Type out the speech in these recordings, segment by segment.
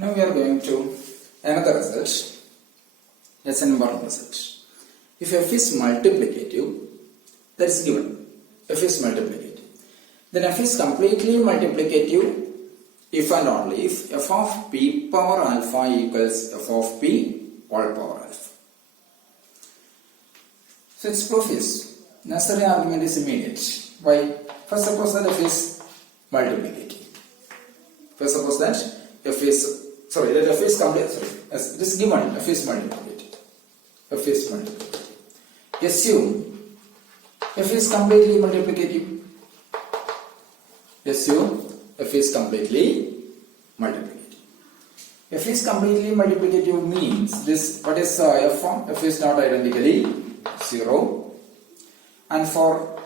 Now we are going to another result. That's an important result. If f is multiplicative, that is given. F is multiplicative. Then f is completely multiplicative if and only if f of p power alpha equals f of p all power alpha. So its proof is necessary argument is immediate. Why? First suppose that f is multiplicative. First suppose that f is complete. It is given f is multiplicative. F is multiplicative. Assume f is completely multiplicative. Assume f is completely multiplicative. F is completely multiplicative means this. What is f form? F is not identically 0, and for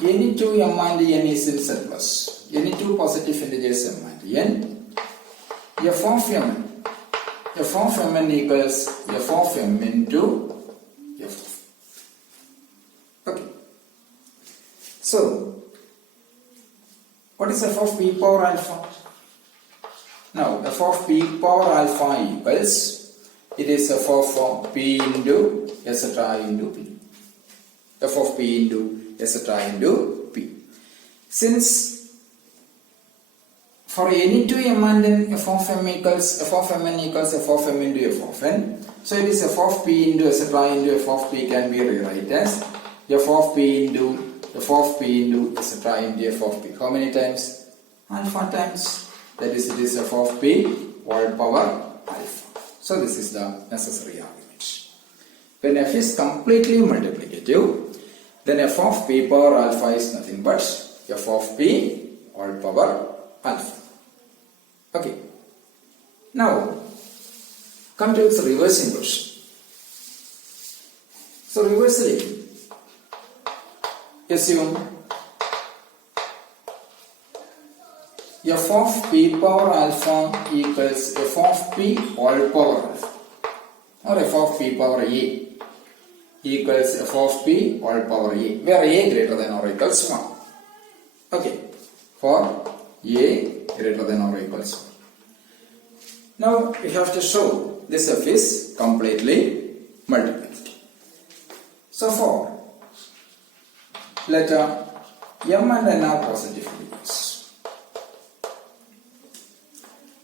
any two m and n is in surplus, any two positive integers m and n, f of mn equals f of m into f. Okay. So, what is f of p power alpha? Now, f of p power alpha equals, it is f of p into etc. into p. F of p into etc. into p. Since for any two m and n, f of mn equals f of m into f of n. So it is f of p into etc. into f of p can be rewritten as f of p into etc. into f of p. How many times? Alpha times. That is, it is f of p all power alpha. So this is the necessary argument. When f is completely multiplicative, then f of p power alpha is nothing but f of p all power alpha. Okay. Now, come to its reversing version. So, reversely, assume f of p power alpha equals f of p all power alpha, or f of p power a equals f of p all power a, where a greater than or equals 1. Okay, for a greater than or equals 1. Now we have to show this f is completely multiplicative. So for let m and n are positive integers.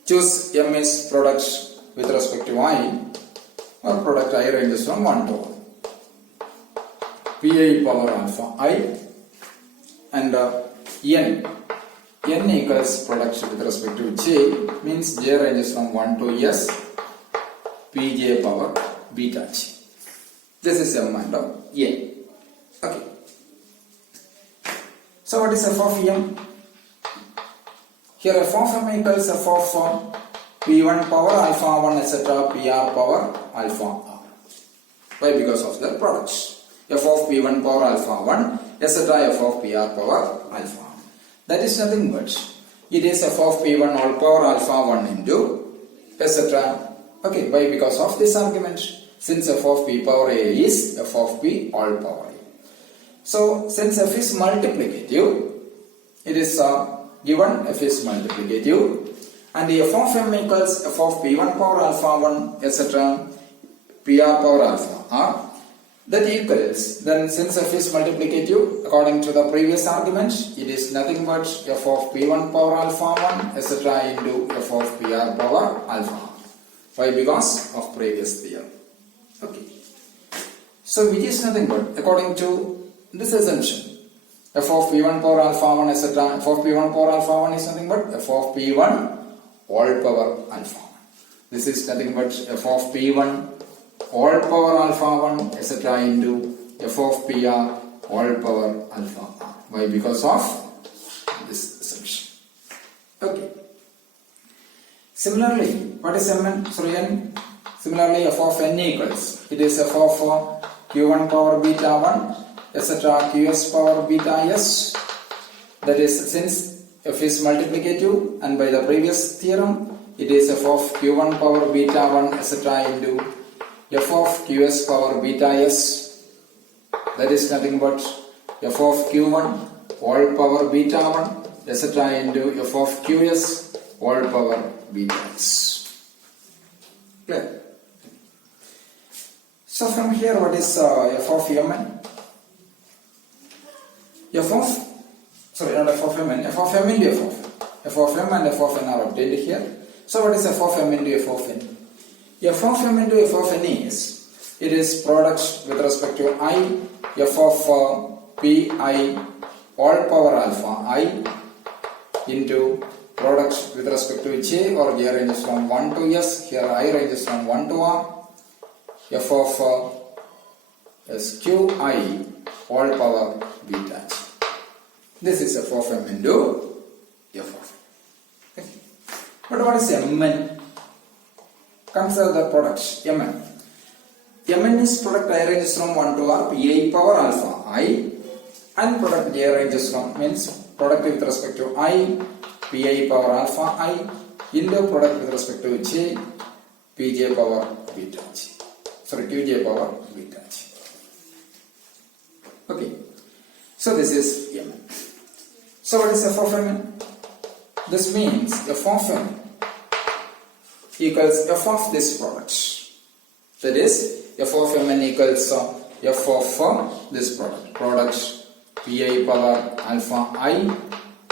Choose m is product with respect to I, or product I ranges from 1 to 1. Pi power alpha I, and n equals product with respect to j, means j ranges from 1 to s, pj power beta j. This is m and n. Okay. So what is f of m? Here f of m equals f of p1 power alpha 1 etc. pr power alpha r. Why? Because of the products. F of p1 power alpha 1 etc. f of pr power alpha. That is nothing but it is f of p1 all power alpha 1 into etc. Okay, why? Because of this argument. Since f of p power a is f of p all power a. So since f is multiplicative, it is given f is multiplicative, and the f of m equals f of p1 power alpha 1 etc. pr power alpha r. That equals, then since f is multiplicative, according to the previous argument, it is nothing but f of p1 power alpha 1 etc. into f of pr power alpha. Why? Because of previous theorem. Okay. So which is nothing but, according to this assumption, f of p1 power alpha 1 etc. f of p1 power alpha 1 is nothing but f of p1 all power alpha 1. This is nothing but f of p1 all power alpha 1 etc. into f of pr all power alpha r. Why? Because of this assumption. Okay. Similarly, what is mn? Sorry, n. Similarly, f of n equals, it is f of q1 power beta 1 etc. qs power beta s. That is, since f is multiplicative, and by the previous theorem, it is f of q1 power beta 1 etc. into f of qs power beta s. That is nothing but f of q1 all power beta 1 etc. into f of qs all power beta x. Clear? So from here, what is f of mn? F of mn, f of m into f of n. F of m and f of n are obtained here. So what is f of m into f of n? F of m into f of n it is product with respect to I, f of pi all power alpha I into product with respect to j, or j ranges from 1 to s, here I ranges from 1 to r, f of sqi all power beta. This is f of m into f of n. Okay. But what is mn? Consider the product mn. Mn is product I ranges from 1 to r, pi power alpha I, and product j ranges from, means product with respect to I, pi power alpha I, into product with respect to j, pj power beta j. Sorry, qj power beta j. Okay. So this is mn. So what is f of mn? This means f of m equals f of this product. That is, f of mn equals f of this product. Product pi power alpha I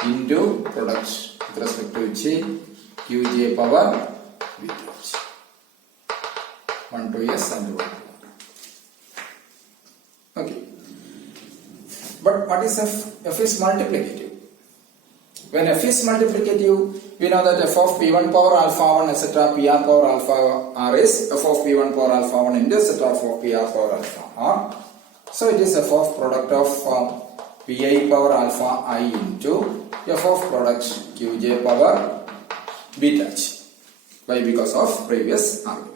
into product with respect to j, qj power beta j. 1 to s and 1 to r. Okay. But what is f? F is multiplicative. When f is multiplicative, we know that f of p1 power alpha 1 etc. pr power alpha r is f of p1 power alpha 1 into etc. f of pr power alpha r. So it is f of product of pi power alpha I into f of product qj power beta j. Why? Because of previous argument.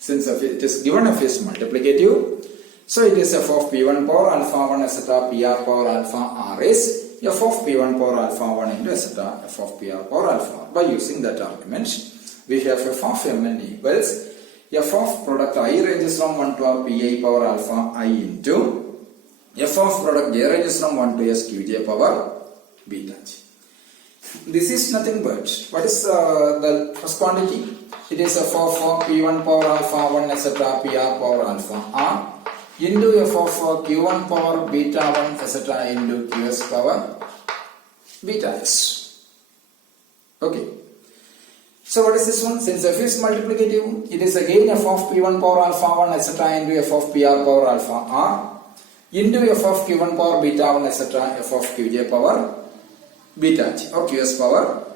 Since it is given f is multiplicative, so it is f of p1 power alpha 1 etc. pr power alpha r is f of p1 power alpha 1 into etc. f of pr power alpha. By using that argument, we have f of mn equals f of product I ranges from 1 to r pi power alpha I into f of product j ranges from 1 to s qj power beta j. This is nothing but, what is the first quantity? It is f of p1 power alpha 1 etc. pr power alpha r into f of q1 power beta 1 etc. into qs power beta s. Okay. So what is this one? Since f is multiplicative, it is again f of p1 power alpha 1 etc. into f of pr power alpha r into f of q1 power beta 1 etc. f of qj power beta j, or qs power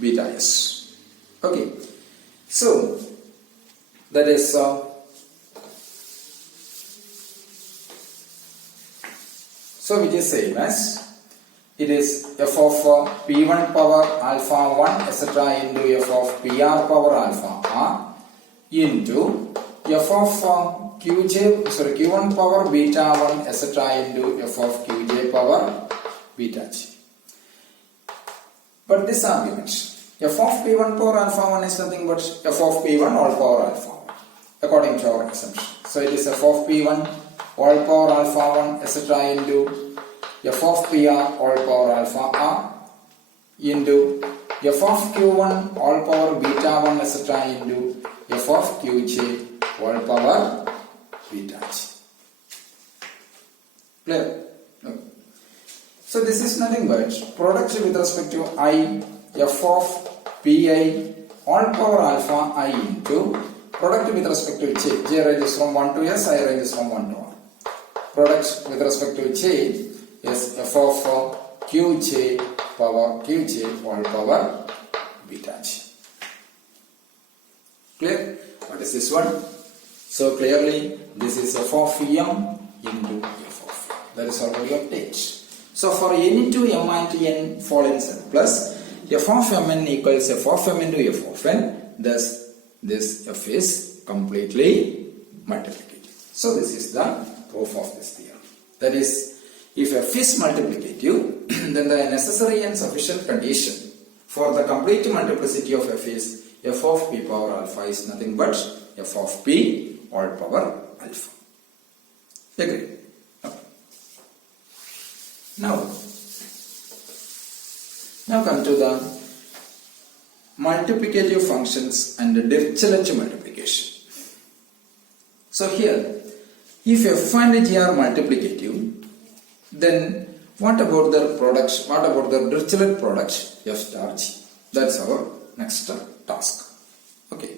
beta s. Okay. So that is so which is same as, it is f of p1 power alpha 1 etc. into f of pr power alpha r into f of q1 power beta 1 etc. into f of qj power beta j. But this argument, f of p1 power alpha 1 is nothing but f of p1 all power alpha 1, according to our assumption. So it is f of p1 all power alpha 1 etc. into f of pr all power alpha r into f of q1 all power beta 1 etc. into f of qj all power beta j. Clear? Okay. So this is nothing but product with respect to I, f of pi all power alpha I into product with respect to j ranges from 1 to s, I ranges from 1 to r. Product with respect to j is f of qj power qj all power beta j. Clear? What is this one? So clearly this is f of m into f of m. That is already obtained. So for n into m and n fall in set plus f of mn equals f of m into f of n. Thus this f is completely multiplicative. So this is the proof of this theorem. That is, if f is multiplicative, then the necessary and sufficient condition for the complete multiplicity of f is f of p power alpha is nothing but f of p all power alpha. Agree? Now come to the multiplicative functions and Dirichlet multiplication. So here, if f and g are multiplicative, then what about their products? What about the Dirichlet products f star g? That's our next task. Okay.